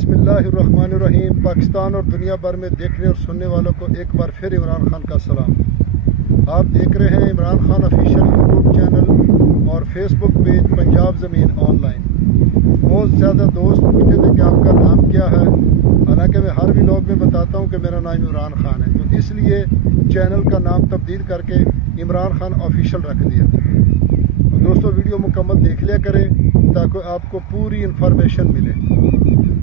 बिस्मिल्लाहिर्रहमानिर्रहीम। पाकिस्तान और दुनिया भर में देखने और सुनने वालों को एक बार फिर इमरान खान का सलाम। आप देख रहे हैं Imran Khan official YouTube channel और फेसबुक पेज पंजाब ज़मीन ऑनलाइन। बहुत ज़्यादा दोस्त पूछते थे कि आपका नाम क्या है, हालांकि मैं हर व्लॉग में बताता हूं कि मेरा नाम इमरान खान है, तो इसलिए चैनल का नाम तब्दील करके इमरान खान ऑफिशियल रख दिया। तो दोस्तों वीडियो मुकम्मल देख लिया करें ताकि आपको पूरी इंफॉर्मेशन मिले,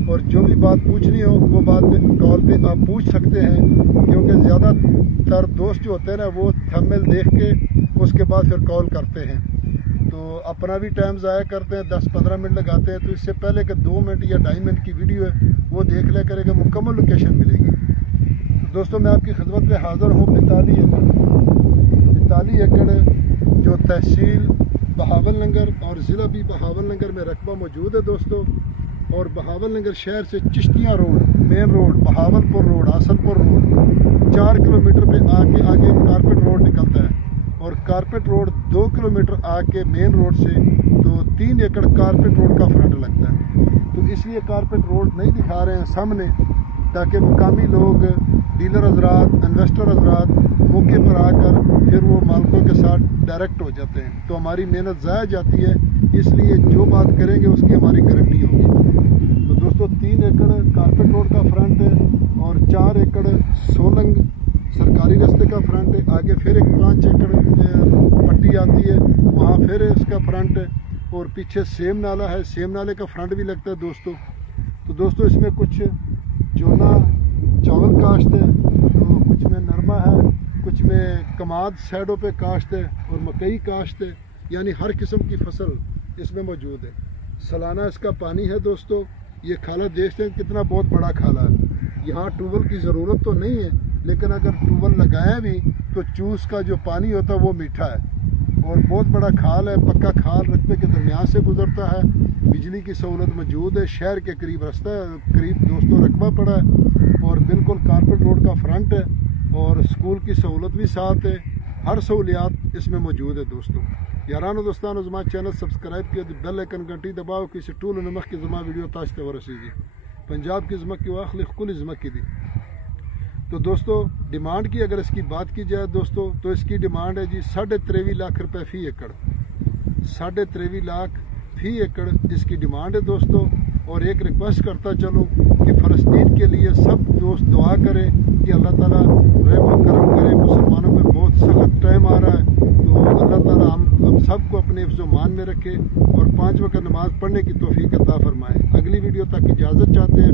और जो भी बात पूछनी हो वो बात कॉल पे आप पूछ सकते हैं, क्योंकि ज़्यादातर दोस्त जो होते हैं ना वो थंबनेल देख के उसके बाद फिर कॉल करते हैं, तो अपना भी टाइम ज़ाया करते हैं, 10-15 मिनट लगाते हैं। तो इससे पहले कि 2 मिनट या 2.5 मिनट की वीडियो है वो देख लिया करेगा, मुकम्मल लोकेशन मिलेगी। तो दोस्तों मैं आपकी खिदमत में हाज़िर हूँ। 45 एकड़ जो तहसील बहावलनगर और ज़िला भी बहावलनगर में रकबा मौजूद है दोस्तों। और बहावलनगर शहर से Chishtian road, main road, Bahawalpur road, Asalpur road 4 kilometre पे आगे कारपेट रोड निकलता है, और कारपेट रोड 2 किलोमीटर आके मेन रोड से तो 3 एकड़ कारपेट रोड का फ्रंट लगता है। तो इसलिए कारपेट रोड नहीं दिखा रहे हैं सामने, ताकि मुकामी लोग, डीलर हजरात, इन्वेस्टर हजरात मौके पर आकर फिर वो मालिकों के साथ डायरेक्ट हो जाते हैं, तो हमारी मेहनत ज़ाया जाती है। इसलिए जो बात करेंगे उसकी हमारी गारंटी होगी। तो दोस्तों 3 एकड़ कारपेट रोड का फ्रंट है और 4 एकड़ सोलंग सरकारी रास्ते का फ्रंट है। आगे फिर एक 5 एकड़ पट्टी आती है, वहाँ फिर इसका फ्रंट है, और पीछे सेम नाला है, सेम नाले का फ्रंट भी लगता है दोस्तों। तो दोस्तों इसमें कुछ जोना चावल काश्त है, तो कुछ में नरमा है, कुछ में कमाद साइडों पे काश्त है, और मकई काश्त है, यानी हर किस्म की फसल इसमें मौजूद है। सालाना इसका पानी है दोस्तों। ये खाला देखते हैं कितना बहुत बड़ा खाला है। यहाँ ट्यूबवेल की ज़रूरत तो नहीं है, लेकिन अगर ट्यूबवेल लगाएं भी तो चूस का जो पानी होता है वो मीठा है, और बहुत बड़ा खाल है, पक्का खाल रकबे के दरमियान से गुजरता है। बिजली की सहूलत मौजूद है, शहर के करीब रास्ता करीब दोस्तों रकबा पड़ा है, और बिल्कुल कारपेट रोड का फ्रंट है, और स्कूल की सहूलत भी साथ है। हर सहूलियात इसमें मौजूद है दोस्तों। यारानो दोस्तानो ज़मा चैनल सब्सक्राइब किया, बेल आइकन घंटी दबाओ कि इसे टूल नमक की ज़मा वीडियो ताज तक रसीगी। पंजाब की ज़मक की वाखली कुल ज़मक की दी। तो दोस्तों डिमांड की अगर इसकी बात की जाए दोस्तों, तो इसकी डिमांड है जी 23.5 लाख रुपए फी एकड़। 23.5 लाख फी एकड़ इसकी डिमांड है दोस्तों। और एक रिक्वेस्ट करता चलो कि फ़लस्तीन के लिए सब दोस्त दुआ करें कि अल्लाह ताला रहम करम करे। मुसलमानों पर बहुत सख्त टाइम आ रहा है, तो अल्लाह ताला हम सबको अपने हिफ्ज़-ओ-मान में रखे और 5 वक्त नमाज पढ़ने की तौफीक अता फरमाए। अगली वीडियो तक इजाज़त चाहते हैं।